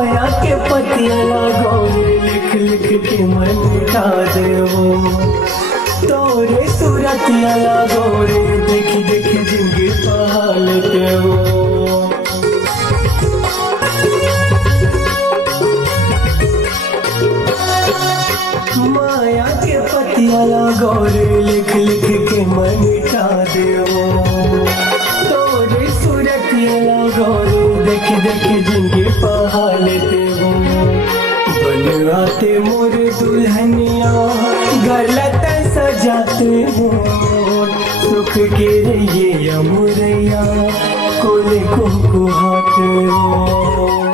माया के पतिया लागोरे लिख लिख के मन मिटा देवो तोरे सूरतिया लागोरे देख देख जिंदगी पहाड़ देवो माया के पतिया लागोरे लिख लिख के मन मिटा देवो तोरे सूरतिया लागोरे देख देख जिंदगी पहाड़ देवो बन आते मोर दुल्हनिया घर लता सजाते हो सुख के रहिए या मुरैया कोले को हाथ हो।